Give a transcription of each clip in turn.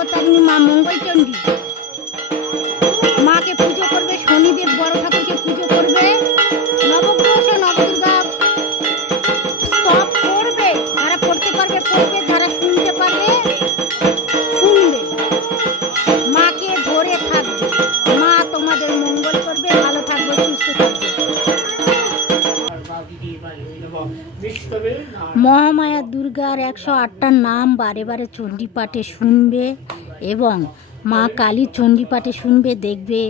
জগত্তারিণী মা মঙ্গলচণ্ডী। মাকে পুজো করবে, শনিদেব বড় ঠাকুরকে পুজো করবে, নবগ্রহ নবদুর্গা স্তব করবে। যারা পড়তে পারবে পড়বে, যারা শুনতে পারবে শুনবে। মাকে ধরে থাকবে, মা তোমাদের মঙ্গল করবে, ভালো থাকবে, সুস্থ থাকবে। মহামায়া দুর্গার 108টা নাম বারে বারে চণ্ডীপাঠে শুনবে এবং মা কালীর চণ্ডীপাঠে শুনবে। দেখবে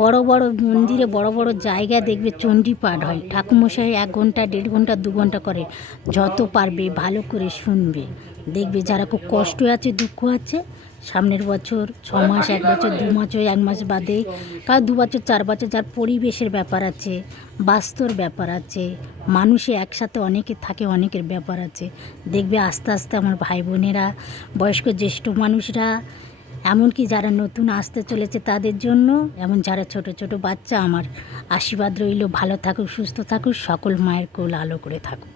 বড় বড় মন্দিরে, বড় বড় জায়গায় দেখবে চণ্ডীপাঠ হয়। ঠাকুরমশাই 1 ঘন্টা 1.5 ঘন্টা 2 ঘন্টা করে। যত পারবে ভালো করে শুনবে। দেখবে যারা খুব কষ্ট আছে, দুঃখ আছে, সামনের বছর 6 মাস, 1 বছর, 2 মাস, 1 মাস বাদে, কার 2 বছর 4 বছর, যার পরিবেশের ব্যাপার আছে, বাস্তুর ব্যাপার আছে, মানুষে একসাথে অনেকে থাকে, অনেকের ব্যাপার আছে। দেখবে আস্তে আস্তে আমার ভাই বোনেরা, বয়স্ক জ্যেষ্ঠ মানুষরা, এমনকি যারা নতুন আসতে চলেছে তাদের জন্য, এমন যারা ছোট ছোট বাচ্চা, আমার আশীর্বাদ রইল ভালো থাকুক, সুস্থ থাকুক, সকল মায়ের কোল আলো করে থাকুক।